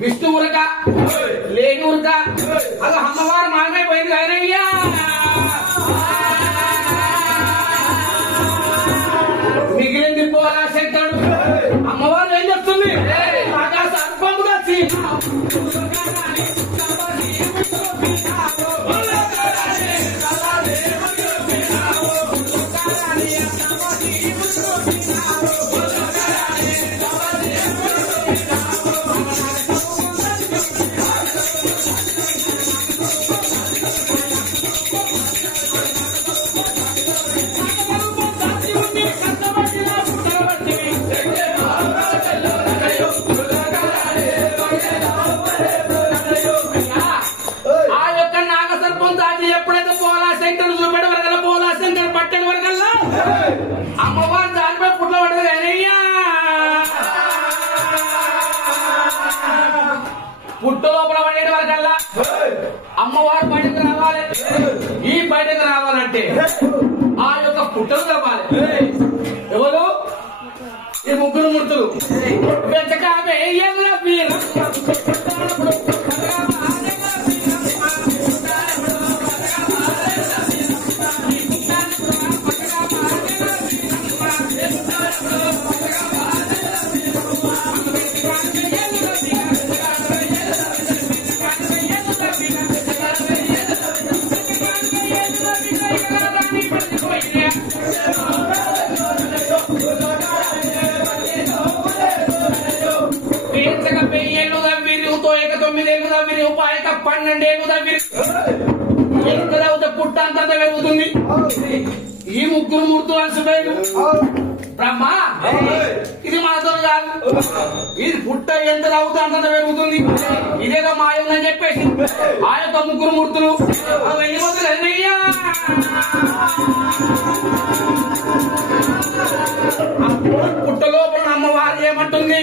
విష్ణు ఉరక లేని ఉరక అది అమ్మవారు మాయమైపోయింది ఆయనయ్యా. మిగిలింది పోలా శంకరుడు. అమ్మవారు ఏం చెప్తుంది? రాజా సర్పముడు వచ్చి ఎప్పుడైతే పోలా శంకరుడు చూపెట్టే వరకల్లా పోలా శంకర్ పట్టని వరకల్లా అమ్మవారు దానిపై పుట్ల పడదు కానయ్యా. పుట్ట లోపల పడేటి వరకల్లా అమ్మవారు బయటకు రావాలి. ఈ బయటకు రావాలంటే ఆ యొక్క పుట్టలు తెరవాలి. ఎవరు? ఈ ముగ్గురు మూర్తులు. వెంటకామే ఎల్ల వీర రూపాయక 12 ఏళ్ళు దగ్గర ఎంత అవుతే పుట్ట అంత పెరుగుతుంది. ఈ ముగ్గురు మూర్తులు అలసిపోయారు. బ్రహ్మ ఇది మనతో కాదు, ఇది పుట్ట ఎంత అవుతే అంత పెరుగుతుంది, ఇదేదో మాయ ఉందని చెప్పేసి ఆ యొక్క ముగ్గురు మూర్తులు వెళ్ళిపోతున్నాయ్యా. పుట్ట లోపల అమ్మవారు ఏమంటుంది?